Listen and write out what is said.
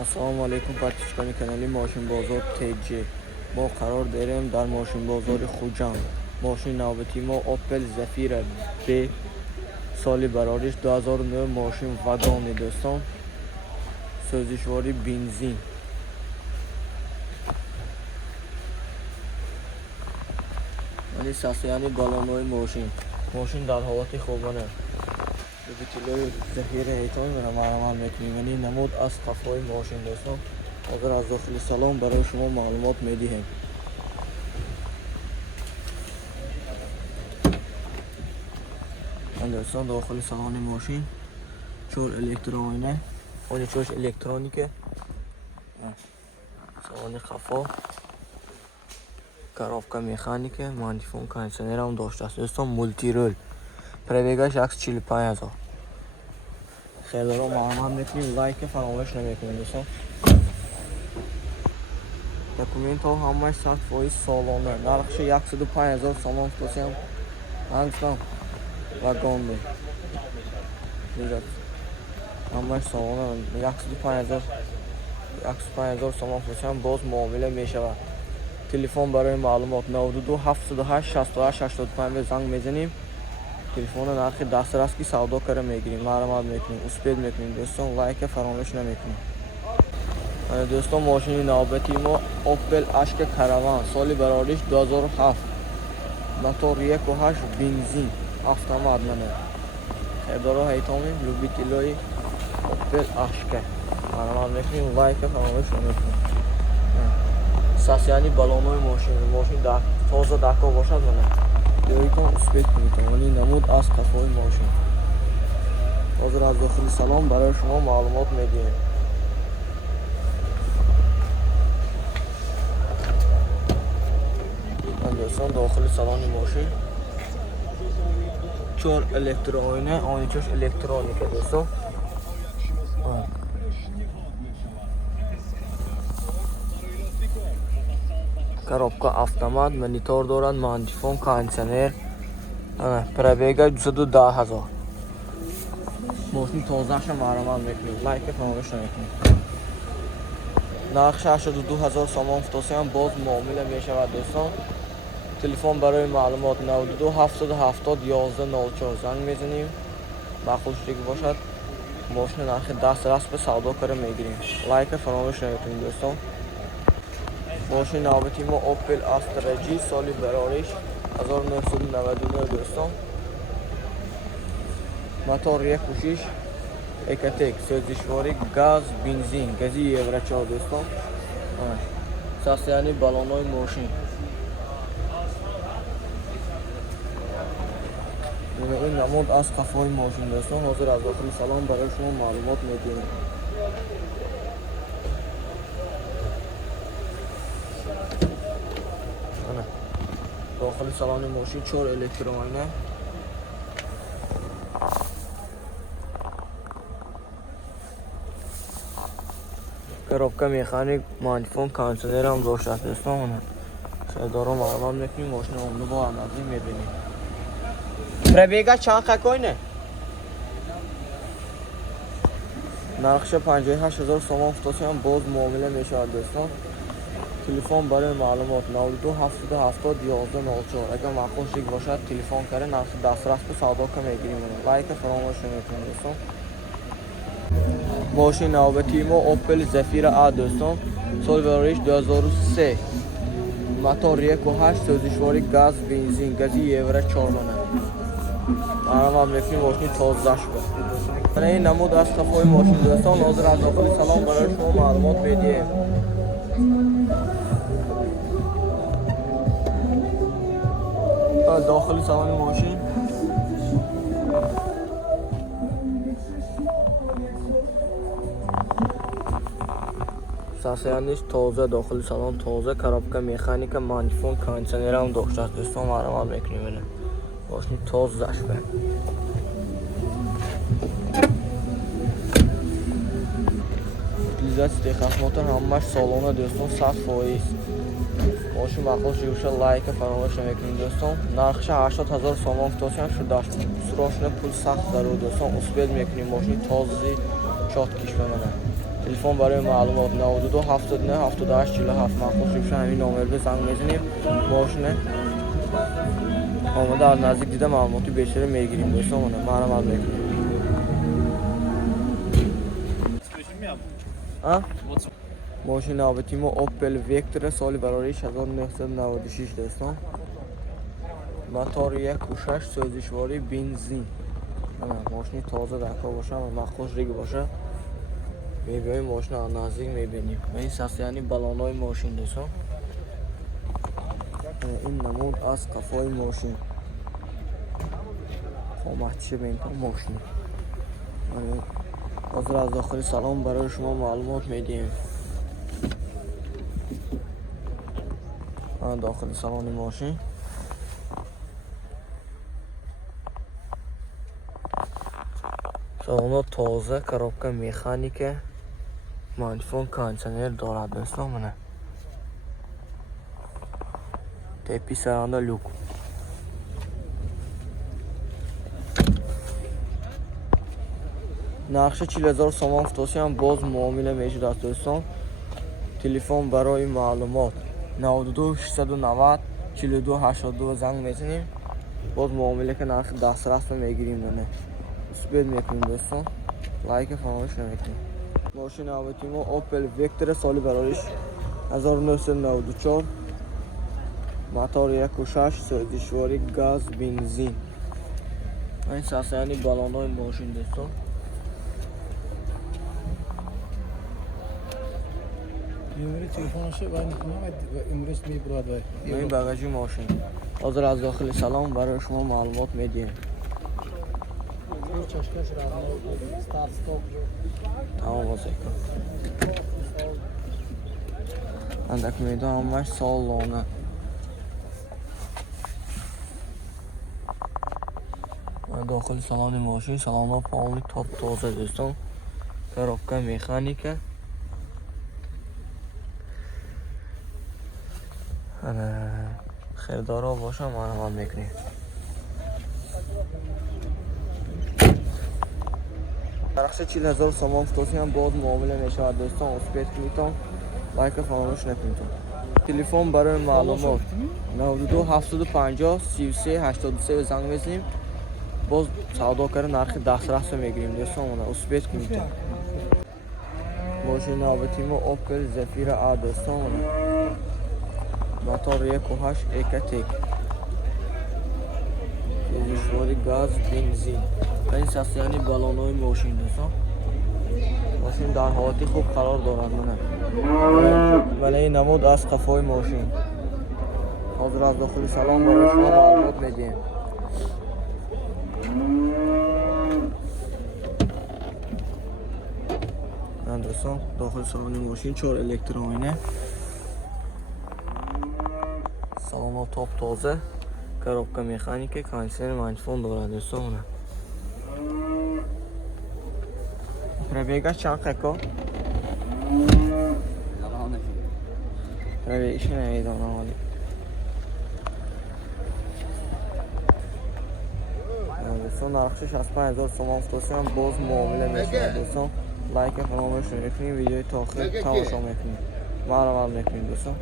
ассалому алайкум подписчикони канали мошинбозор ТЖ. мо қарор дорем дар мошинбозори Хуҷанд. мошини навбати мо Opel Zafira B, соли барориш 2009, мошин вагони дӯстон, сӯзишвори бензин. вали сасояни балонои мошин дар ҳолати хубана. любителои Zafira ҳейтон маъмал мекунем. вали намуд аз қафои мошин дӯстон. ҳозир аз дохили салон барои шумо маълумот медиҳем. дӯстон, дохили салони мошин 4 электроойна, они чош электроника, салони қафо, коробка механика, мантифон кондитсионерам доштааст дӯстон, мультирул. пробегаш 145,000. хелоро маълумот мекунем, лайка фаромӯш намекунем дӯстон. документҳо ҳамааш 100% солона. нархши 105,000 сомон футосиам ҳангстон вагонный. ҳамааш солона 105,000 сомон футосиам боз муомила мешавад. телефон барои маълумот 92 708 68 85 занг мезанем. телефони нархи дастрас ки савдо кара мегирем, маълумот мекунем, успед мекунем дӯстон. лайка фаромӯш намекунем. дӯстон, мошини навбати мо Opel Ashka Caravan, соли барориш 2007, мотор 1.8 бензин, автомат мана. хердоро ҳейтонем, любителои Opel Ashka маълумот мекунем, лайка фаромӯш намекунем. сасяни балонои мошин тоза даҳко бошад мана. ёитон успед кунед. вали намуд аз қафои мошин. ҳозир аз дохили салон барои шумо маълумот медиҳем. дӯстон, дохили салони мошин 4 электроойна, они чош электроника дӯстон. коробка автомат, монитор дорад, мантифон кондитсионер. пробега 210,000. мошин тозаша маълумот мекунем, лайка фаромӯш намекунем. нархи 82,000 сомон футосиам боз муомила мешавад дӯстон. телефон барои маълумот 92 770 1104 занг мезанем. махлуштик бошад, мошини нархи дастрас ба савдо кара мегирем. лайка фаромӯш намекунем дӯстон. мошини навбати мо Opel Astra G, соли барориш 1999 дӯстон. мотор 1.6 Ecotec, сӯзишвори газ, бензин, гази евро 4 дӯстон. сасяни балонои мошин. این نمود از قفای ماشین دستان. حاضر از داخل سلام برای شما معلومات میدیم. داخل سالن ماشین 4 الکترونیه. коробка механик, мантифон кондитсионер هم داشته است دوستان. دارم معلومات میکنیم ماشین اون با نزدیک میبینیم. پربیگا چند خکوینه؟ نرخش 58,000 سوم فوتوسیان باز معامله میشه دوستان. تلفن برای معلومات 92 770 1104. اگر معقول شک باشد تلفن کنه نرخ دسترس به سودا کم میگیریم. لایک فراموش نکنید دوستان. ماشین نوبتی ما Opel Zafira A دوستان. سال ورایش 2003. موتور 1.8 سوزشواری گاز بنزین گازی یورو 4 منه. معلومات میکنیم ماشین تازه شده. من این نمود از صفای ماشین دوستان حاضر از داخل سلام برای شما معلومات میدیم. داخل سالن ماشین ساسیانش تازه، داخل سالن تازه، коробка مکانیک، مانیفون، کاندیسیونر هم داشته است دوستان. معلومات میکنیم ماشین تازه شده. utilizatsiya texnosmotor hammash saloni do'ston 100%. ماشین مخصوص شوشه لایک فراموش نکنید دوستان. نرخش 80,000 سوم فوتوسیان شده است. سراغ پول سخت ضرور دوستان. اسپید میکنیم ماشین تازه چات کش بمونه. تلفن برای معلومات 92 79 78 47 معکوس روش همین نامبر به زنگ بزنیم. ماشین آماده از نزدیک دیده معلوماتی بیشتر میگیریم دوستان. منم از میکنیم ماشین نوبتیمو اوپل ویکتور سالی براریش 1996 دوستان. موتور 1.6 سوزشواری بنزین. ماشین تازه دکا باشه و مخصوص ریگ باشه. میبینیم ماشین از نزدیک میبینیم. این ساختیانی بالانای ماشین دوستان. این نمود از قفای ماشین. خامتشه به این ماشین. حاضر از داخل سلام برای شما معلومات میدیم. داخل سالن ماشین سالن تازه کروبکا مکانیک مانیفون کانسنر دارد دوستان. منه تپی سرانده لوک نقشه 40,000 سوم فتوسی هم باز معامله میشد از دوستان. تلفن برای معلومات 92 690 42 82 زنگ میزنیم. باز معامله که نرخ دسترس میگیریم. نه سپید میکنیم دوستان. لایک فراموش نمیکنیم. ماشین نوبتیمو اوپل ویکتور سالی برایش 1994 موتور 1.6 سوزشواری گاز بنزین. این ساختیانی بالانای ماشین دوستان. نمره تلفنشه و امروز میبرد و این باگاژی ماشین. حاضر از داخل سلام برای شما معلومات میدیم. تمام واسه اندک میدان همش سالانه. داخل سالن ماشین سالانه پاونی تاپ تازه دوستان. کروبکا مکانیکه خیردارا باشه من میکنیم. نقشه 40,000 سوم فتوسی هم باز معامله میشود دوستان. اسپیت کنید لایک فراموش نکنید. تلفن برای معلومات 92 750 33 83 به زنگ بزنیم. باز سودا کردن نرخ دسترس میگیریم دوستان. اسپیت کنید. ماشین نوبتیمو اوپل زفیر ا دوستان. موتور 1.8 اکتیک سوزشواری گاز بنزین. این ساختیانی بالانای ماشین دوستان. ماشین در حالتی خوب قرار دارد. ولی این نمود از قفای ماشین. حاضر از داخل سلام برای شما معلومات میدیم. دوستان داخل سالن ماشین 4 الکترونیه. سالن تاپ تازه کروبکا مکانیک کانسنر مانیفون دارد دوستان. پرابیگش چند خکا؟ پرابیگش نمیدانم ولی دوستان نرخش 65,000 سوم فتوسی هم باز معامله میشه دوستان. لایک فراموش نکنید. ویدیوی تا آخر تماشا میکنید. معلومات میکنید دوستان.